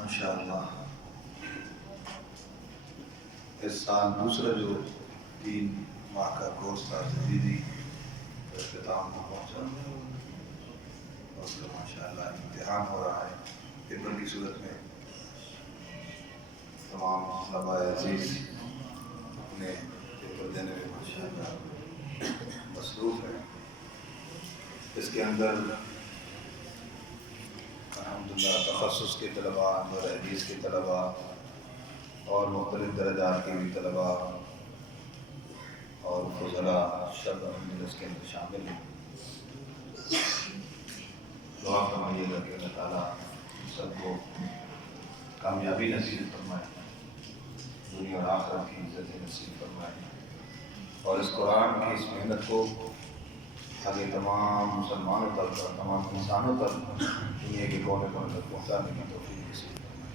ماشاءاللہ اس سال دوسرا جو 3 ماہ کا کورس تھا تجدیدی اختتام کو پہنچا اور اس کا ماشاءاللہ امتحان ہو رہا ہے پیپر کی صورت میں. تمام طلباء عزیز اپنے پیپر دینے میں ماشاءاللہ مصروف ہیں. اس کے اندر الحمدللہ تخصص کے طلباء اور حدیث کے طلباء اور مختلف درجات کے بھی طلباء اور فضلاء سب الحمدللہ اس کے اندر شامل ہیں. دعا فرمائیے گا کہ اللہ تعالیٰ سب کو کامیابی نصیب فرمائے, دنیا اور آخرت کی عزت نصیب فرمائے, اور اس قرآن کی اس محنت کو آگے تمام مسلمانوں تک اور تمام انسانوں تک دنیا کے کونے کونے تک پہنچانے کی توفیق نصیب فرمائے.